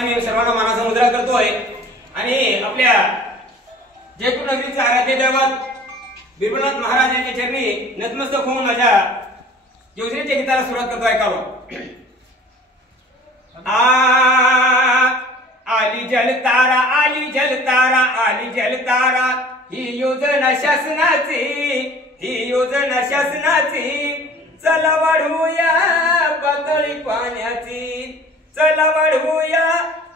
मी सर्वांना मानाचा मुद्रा करतोय आणि आपल्या जयपूर नगरीचे आराध्य दैवत बिरबलनाथ महाराज यांच्या चरणी नतमस्तक होऊन माझ्या योजनेच्या गीताला सुरुवात करतो. ऐकावं. आली जलतारा आली जलतारा आली जलतारा ही योजना शासनाची ही योजना शासनाची चला वाढवूया पातळी पाण्याची चला वाढवूया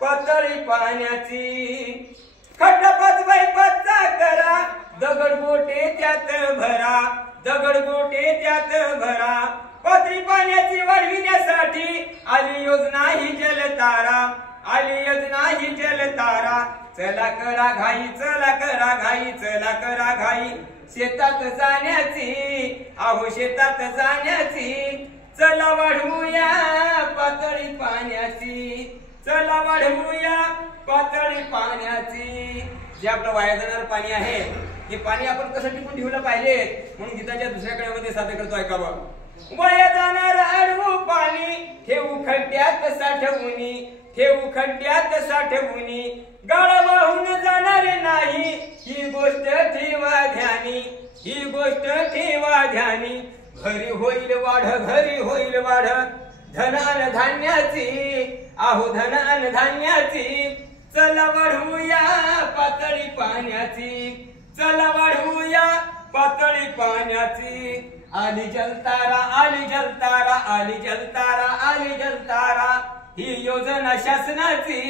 पातळी पाण्याची खड्डा पच्चा करा दगड गोटे त्यात भरा दगड गोटे त्यात भरा पातळी पाण्याची वाढविण्यासाठी आली योजना ही जलतारा आली योजना ही जलतारा चला करा घाई चला करा घाई चला करा घाई शेतात जाण्याची आहो शेतात जाण्याची चला वाढवूया पातळी पाण्याची चला वाढवूया पातळी पाण्याची. जे आपलं वाया जाणारं पाणी आहे हे पाणी आपण कसं टिकून ठेवलं पाहिजे म्हणून गीताच्या दुसऱ्या कड्यामध्ये सादर करतो. ऐकावं. वाया जाणार अडवू पाणी ठेवू खड्ड्यात साठवूनी ठेवू खड्ड्यात साठवूनी गाळ वाहून जाणारे नाही ही गोष्ट ठेवा ध्यानी ही गोष्ट ठेवा ध्यानी. घरी होईल वाढ घरी होईल वाढ धनान धान्याची आहो धनान धान्याची चला वाढवूया पातळी पाण्याची चला वाढवूया पातळी पाण्याची. आली जलतारा आली जलतारा आली जलतारा आली जलतारा ही योजना शासनाची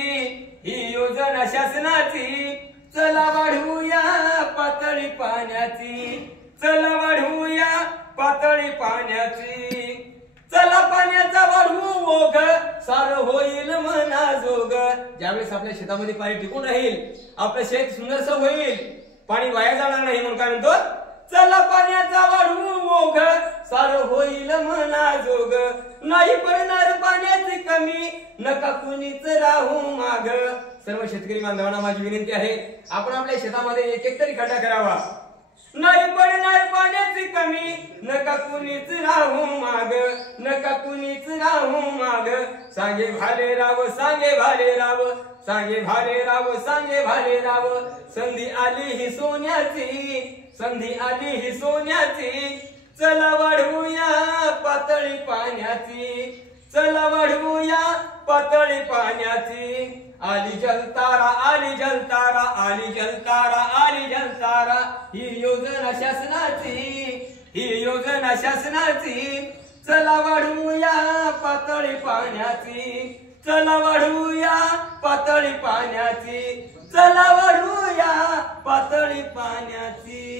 ही योजना शासनाची चला वाढवूया पातळी पाण्याची चला वाढवूया पातळी पाण्याची. चला पाण्याचा वाढवू ओघ सार होईल मना जोग. ज्यावेळेस आपल्या शेतामध्ये पाणी टिकून राहील आपलं शेत सुंदरस होईल पाणी वाया जाणार नाही म्हणून काय म्हणतो चला पाण्याचा वाढवू ओघ सार होईल मना जोग. नाही पडणार पाण्याची कमी नका कुणीच राहू माग. सर्व शेतकरी बांधवांना माझी विनंती आहे आपण आपल्या शेतामध्ये एक एक तरी खड्डा करावा. नाही पडणार पाण्याची कमी नका कुणीच राहू माग नका कुणीच राहू माग. सांगे भाले राव सांगे भाले राव सांगे भाले राव सांगे भाले राव. संधी आली ही सोन्याची संधी आली ही सोन्याची चला वाढवूया पातळी पाण्याची चला वाढवूया पातळी पाण्याची. आली जलतारा आली जलतारा आली जलतारा आली जलतारा ही योजना शासनाची ही योजना शासनाची चला वाढवूया पातळी पाण्याची चला वाढवूया पातळी पाण्याची चला वाढवूया पातळी पाण्याची.